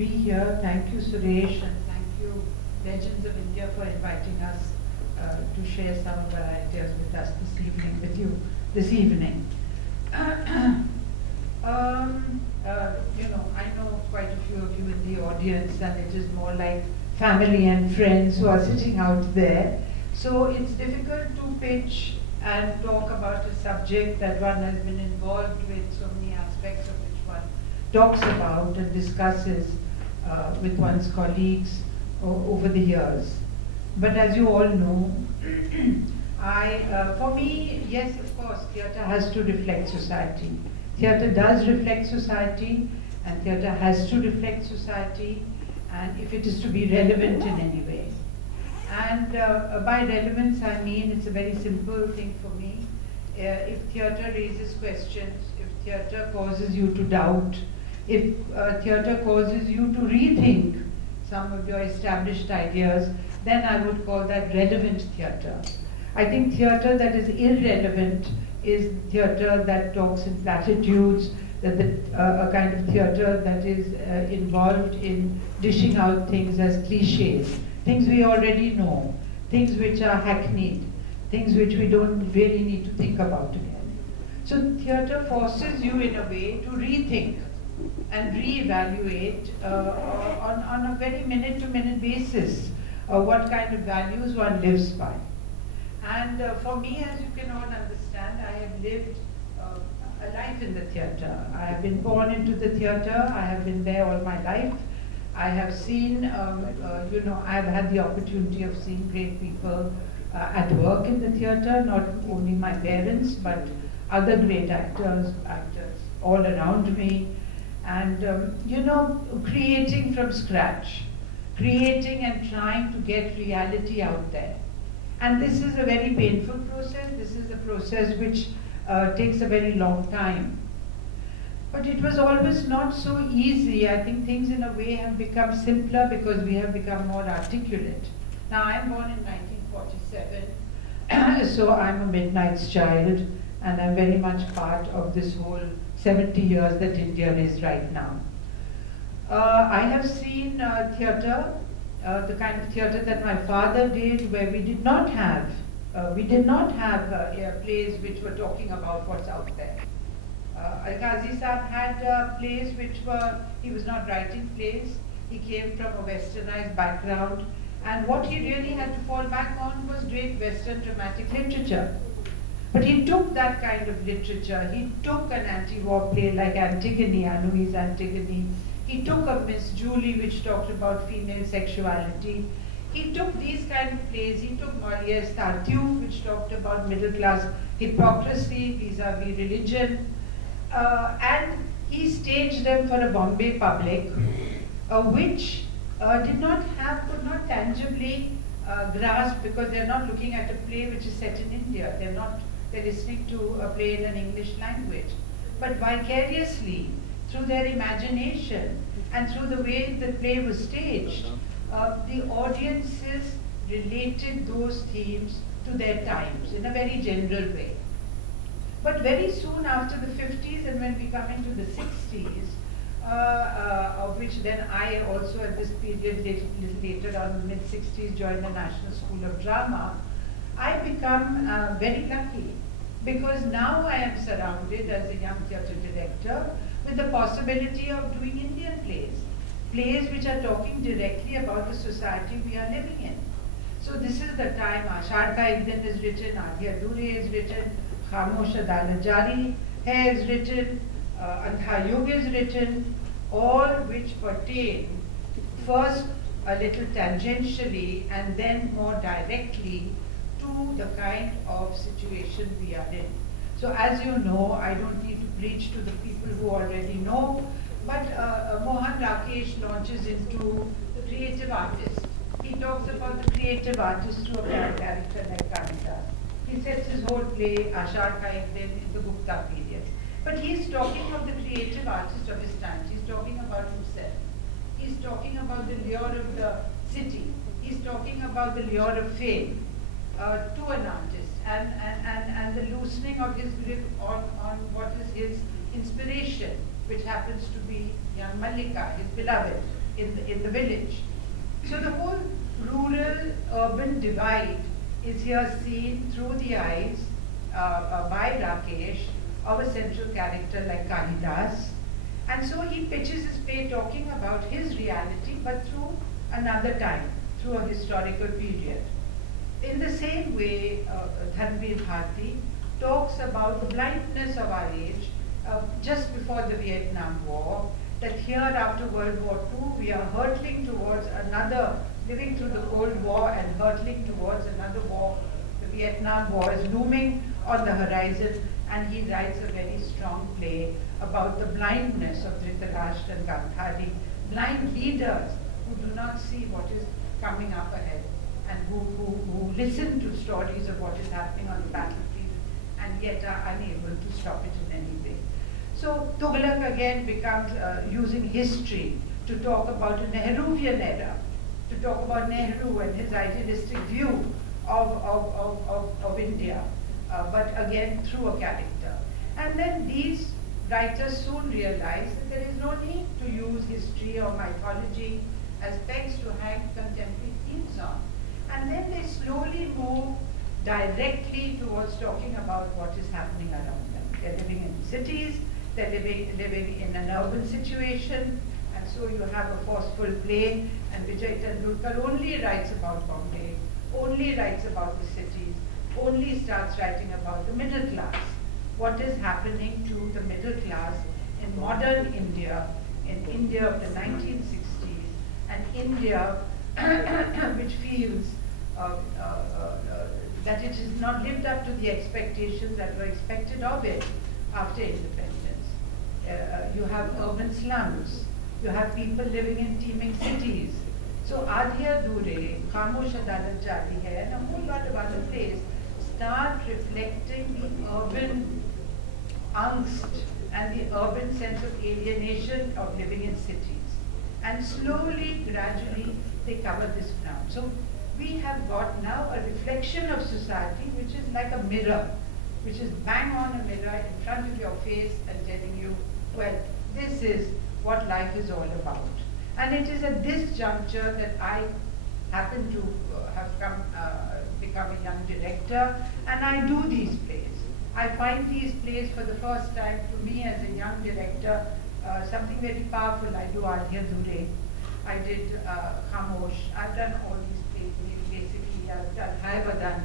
be here. Thank you, Suresh, and thank you, Legends of India, for inviting us to share some of our ideas with us this evening, with you this evening. I know quite a few of you in the audience, and it is more like family and friends who are sitting out there. So it's difficult to pitch and talk about a subject that one has been involved with, so many aspects of which one talks about and discusses with one's colleagues over the years. But as you all know, for me, yes, of course, theatre has to reflect society. Theatre does reflect society, and theatre has to reflect society, and if it is to be relevant in any way. And by relevance, I mean it's a very simple thing for me. If theatre raises questions, if theatre causes you to doubt, if theatre causes you to rethink some of your established ideas, then I would call that relevant theatre. I think theatre that is irrelevant is theatre that talks in platitudes, a kind of theatre that is involved in dishing out things as cliches, things we already know, things which are hackneyed, things which we don't really need to think about again. So theatre forces you in a way to rethink and reevaluate on a very minute-to-minute basis what kind of values one lives by. And for me, as you can all understand, I have lived a life in the theatre. I have been born into the theatre. I have been there all my life. I have seen, I have had the opportunity of seeing great people at work in the theatre, not only my parents, but other great actors all around me. And, creating from scratch, creating and trying to get reality out there. And this is a very painful process. This is a process which takes a very long time. But it was always not so easy. I think things in a way have become simpler because we have become more articulate. Now, I'm born in 1947, so I'm a midnight's child, and I'm very much part of this whole 70 years that India is right now. I have seen theatre, the kind of theatre that my father did, where we did not have plays which were talking about what's out there. Al-Qazi Saab had plays which he was not writing plays, he came from a westernized background, and what he really had to fall back on was great Western dramatic literature. But he took that kind of literature, he took an anti-war play like Antigone, Anouilh's Antigone, he took a Miss Julie which talked about female sexuality, he took these kind of plays, he took Molière's Tartuffe which talked about middle class hypocrisy vis-a-vis religion, and he staged them for a Bombay public which could not tangibly grasp, because they're not looking at a play which is set in India, they're listening to a play in an English language. But vicariously, through their imagination and through the way the play was staged, the audiences related those themes to their times in a very general way. But very soon after the 50s, and when we come into the 60s, of which then I also at this period, little later on in the mid-60s, joined the National School of Drama, I become very lucky, because now I am surrounded as a young theatre director with the possibility of doing Indian plays which are talking directly about the society we are living in. So this is the time Ashar Ka Ek Din is written, Aadhi Adhure is written, Khamosh Adalat Jari Hai is written, Andha Yug is written, all which pertain first a little tangentially and then more directly to the kind of situation we are in. So as you know, I don't need to preach to the people who already know, but Mohan Rakesh launches into the creative artist. He talks about the creative artist through a character like Kalidas. He sets his whole play, Ashar Ka Ek Din, in the Gupta period. But he's talking of the creative artist of his time. He's talking about himself. He's talking about the lure of the city. He's talking about the lure of fame to an artist, and the loosening of his grip on what is his inspiration, which happens to be young Mallika, his beloved. in the village. So the whole rural-urban divide is here seen through the eyes by Rakesh, of a central character like Kalidas. And so he pitches his play talking about his reality, but through another time, through a historical period. In the same way, Dhanveer Bharti talks about the blindness of our age just before the Vietnam War, that here after World War II, we are hurtling towards another, living through the Cold War and hurtling towards another war. The Vietnam War is looming on the horizon, and he writes a very strong play about the blindness of Dhritarashtra and Gandhari, blind leaders who do not see what is coming up ahead, and who listen to stories of what is happening on the battlefield and yet are unable to stop it in any way. So Tughlaq again becomes using history to talk about a Nehruvian era, to talk about Nehru and his idealistic view of India, but again through a character. And then these writers soon realize that there is no need to use history or mythology as pegs to hang contemporary themes on. And then they slowly move directly towards talking about what is happening around them. They're living in cities, they're living in an urban situation, and so you have a forceful play, and Vijay Tendulkar only writes about Bombay, only writes about the cities, only starts writing about the middle class. What is happening to the middle class in modern India, in India of the 1960s, and India which feels that it has not lived up to the expectations that were expected of it after independence. You have urban slums, you have people living in teeming cities. So Adhiya Dure, Khamosh Adalat Jati Hai, and a whole lot of other plays start reflecting the urban angst and the urban sense of alienation of living in cities. And slowly, gradually, they cover this ground. So we have got now a reflection of society which is like a mirror, which is bang on a mirror in front of your face and telling you, well, this is what life is all about. And it is at this juncture that I happen to have become a young director, and I do these plays. I find these plays for the first time, for me as a young director, something very powerful. I do Adhiya Dure, I did Khamosh, I've done all these plays. Basically, I've done Hai Badan,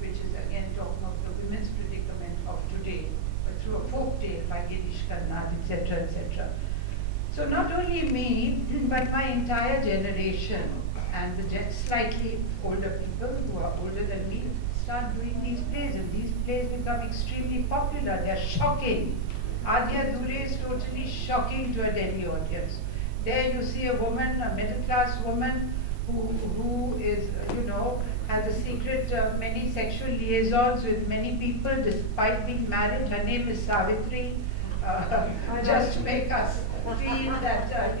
which is again talking of the women's predicament of today, but through a folk tale by Girish Karnad, etc., etc. So not only me, but my entire generation and the slightly older people who are older than me start doing these plays, and these plays become extremely popular. They're shocking. Adhiya Dure is totally shocking to a Delhi audience. There you see a woman, a middle-class woman, who is, has a secret of many sexual liaisons with many people despite being married. Her name is Savitri, just to make us feel that,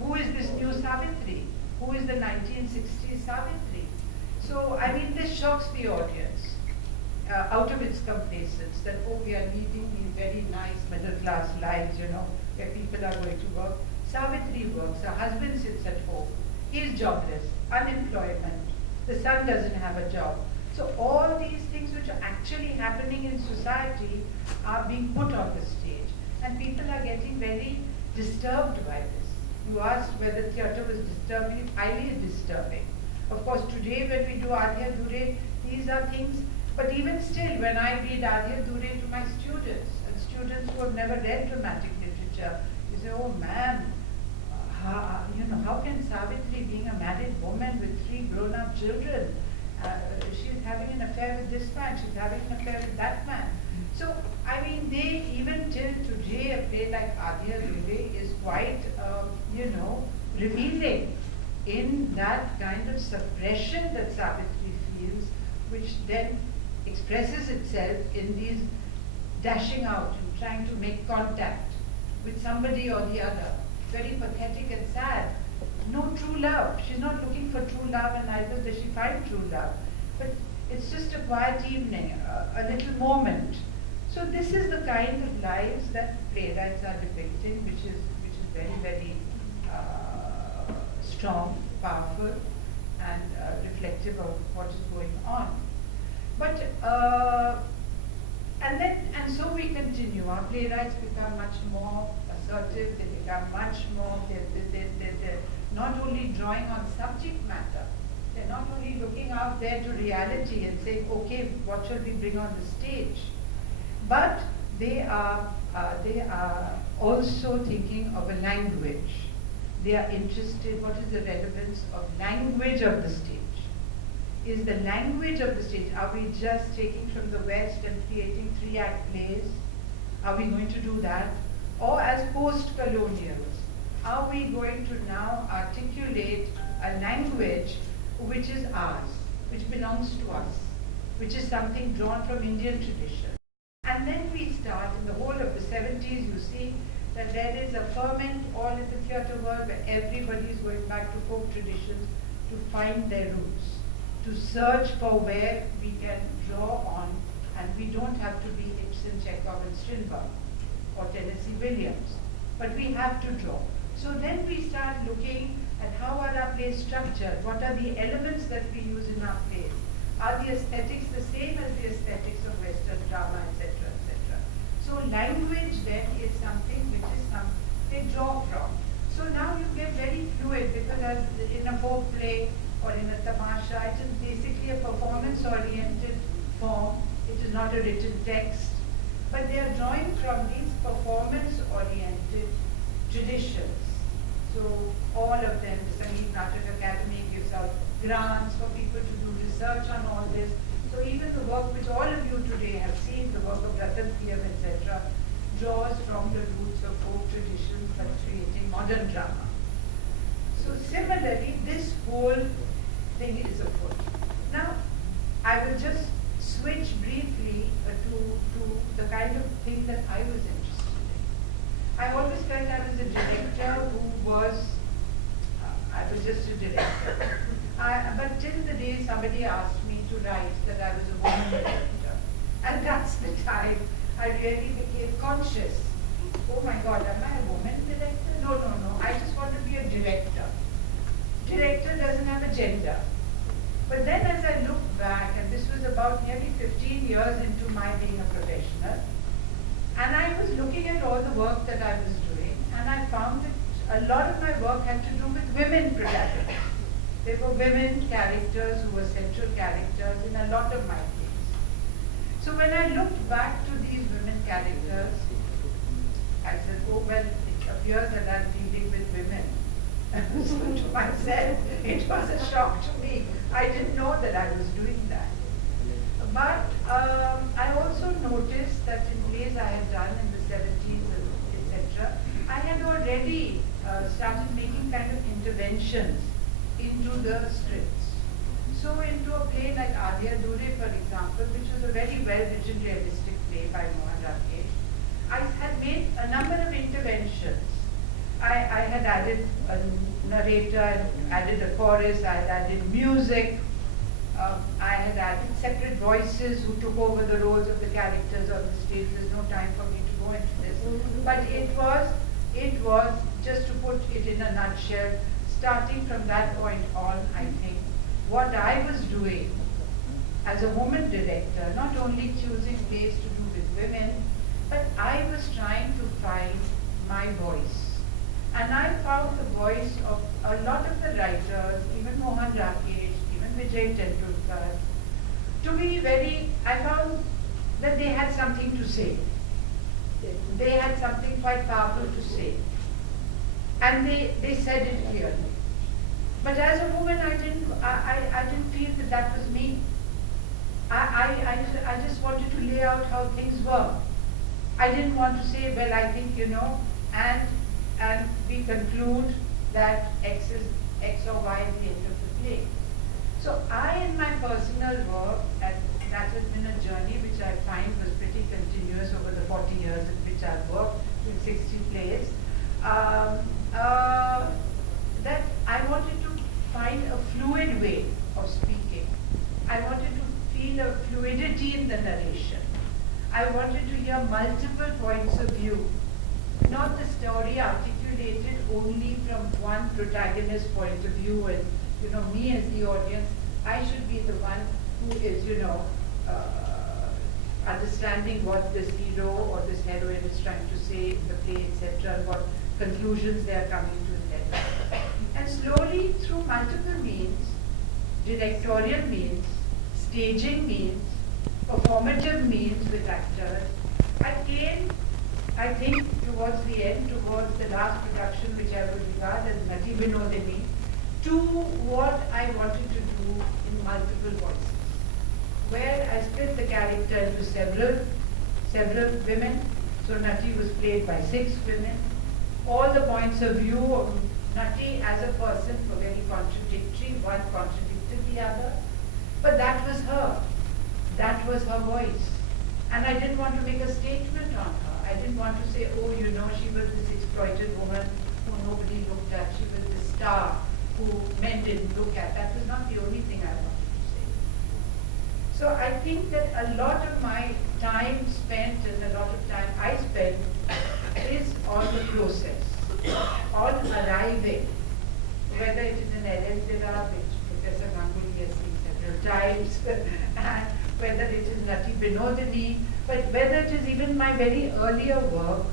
who is this new Savitri? Who is the 1960s Savitri? So, I mean, this shocks the audience out of its complacence that, oh, we are leading these very nice middle-class lives, where people are going to work. Savitri works, her husband sits at home. He is jobless, unemployment, the son doesn't have a job. So all these things which are actually happening in society are being put on the stage, and people are getting very disturbed by this. You asked whether theatre was disturbing, highly disturbing. Of course, today when we do Adhiya Dure, these are things, but even still, when I read Adhiya Dure to my students, and students who have never read dramatic literature, they say, oh man, how can Savitri, being a married woman with 3 grown-up children, she's having an affair with this man, she's having an affair with that man. So, I mean, they, even till today, a play like Adhiya Dure is quite, revealing in that kind of suppression that Savitri feels, which then expresses itself in these dashing out and trying to make contact with somebody or the other. Very pathetic and sad. No true love. She's not looking for true love, and neither does she find true love. But it's just a quiet evening, a little moment. So this is the kind of lives that playwrights are depicting, which is very, very strong, powerful, and reflective of what is going on. But and so we continue. Our playwrights become much more assertive. They become much more. They're not only drawing on subject matter. They're not only looking out there to reality and saying, okay, what shall we bring on the stage? But they are also thinking of a language. They are interested, what is the relevance of language of the stage? Is the language of the stage, are we just taking from the West and creating 3-act plays? Are we going to do that? Or as post-colonials, are we going to now articulate a language which is ours, which belongs to us, which is something drawn from Indian tradition? And then we start, in the whole of the 70s, you see that there is a ferment all in the theatre world where everybody is going back to folk traditions to find their roots, to search for where we can draw on, and we don't have to be Ibsen, Chekhov, and Strindberg, or Tennessee Williams, but we have to draw. So then we start looking at how are our plays structured, what are the elements that we use in our plays, are the aesthetics the same as the aesthetics of Western drama, etc., etc. So language then is something which is they draw from. So now you get very fluid, because as in a folk play or in a tamasha, it is basically a performance-oriented form. It is not a written text, but they are drawing from these performance-oriented traditions. So all of them, the Sangeet Natak Academy gives out grants for people to do research on all this. So even the work which all of you today have seen, the work of Ratan Priyam, etc., draws from the roots of folk traditions but creating modern drama. So similarly, this whole thing is afoot. Now, I will just switch briefly to the kind of thing that I was interested in. I always felt I was a director who was, I was just a director. But till the day somebody asked me to write that I was a woman director. And that's the time I really became conscious. Oh my God, am I a woman director? No. I just want to be a director. Director doesn't have a gender. But then as I look back, and this was about nearly 15 years into my being a professional, and I was looking at all the work that I was doing, and I found that a lot of my work had to do with women protagonists. There were women characters who were central characters in a lot of my plays. So when I looked back to these women characters, I said, oh well, it appears that I'm dealing with women. So to myself, it was a shock to me. I didn't know that I was doing that. But I also noticed that in plays I had done in the 70s, etc., I had already started making kind of interventions into the scripts. So into a play like Adya Dure, for example, which was a very well-written, realistic play by Mohan Rakesh, I had made a number of interventions. I had added a narrator, added a chorus, I had added music, I had added separate voices who took over the roles of the characters on the stage. There's no time for me to go into this. But it was, just to put it in a nutshell, starting from that point on, I think, what I was doing as a woman director, not only choosing plays to do with women, but I was trying to find my voice. And I found the voice of a lot of the writers, even Mohan Rakesh, even Vijay Tendulkar, to be very, I found that they had something to say. They had something quite powerful to say. And they said it clearly. But as a woman, I didn't feel that that was me. I just wanted to lay out how things were. I didn't want to say, well, I think, and we conclude that X is X or Y at the end of the play. So I, in my personal work, and that has been a journey which I find was pretty continuous over the 40 years in which I've worked with 60 plays, that I wanted to find a fluid way of speaking. I wanted to feel a fluidity in the narration. I wanted to hear multiple points of view, not the story articulated calculated only from one protagonist point of view, and me as the audience, I should be the one who is understanding what this hero or this heroine is trying to say in the play, etc., and what conclusions they are coming to in their life. And slowly, through multiple means, directorial means, staging means, performative means with actors, I came, I think, towards the end, towards the last production, which I would regard as Nati Vinodini, to what I wanted to do in multiple voices, where I split the character into several women. So Nati was played by 6 women. All the points of view of Nati as a person were very contradictory. One contradicted the other. But that was her. That was her voice. And I didn't want to make a statement on her. I didn't want to say, oh, she was this exploited woman who nobody looked at. She was this star who men didn't look at. That was not the only thing I wanted to say. So I think that a lot of my time spent and a lot of time I spend is on the process, on arriving, whether it is an LL, which Professor Ganguly has seen several times, and whether it is Nati Vinodini, but whether it is even my very earlier work,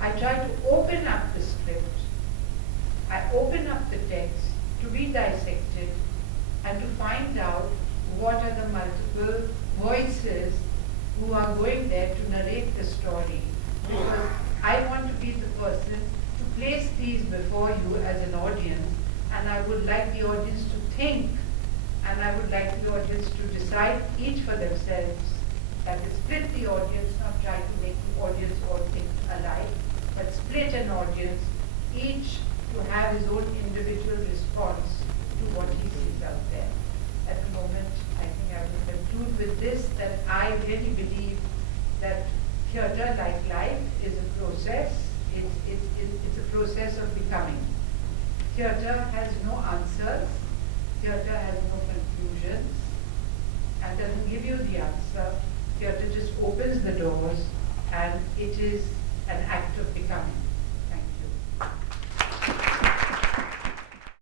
I try to open up the script, I open up the text to be dissected and to find out what are the multiple voices who are going there to narrate the story. Because I want to be the person to place these before you as an audience, and I would like the audience to think, and I would like the audience to decide each for themselves. That is, split the audience, not try to make the audience all think alike, but split an audience, each to have his own individual response to what he sees out there. At the moment, I think I will conclude with this, that I really believe that theatre, like life, is a process. It's a process of becoming. Theatre has no answers. Theatre has no conclusions and doesn't give you the answer. Theatre just opens the doors, and it is an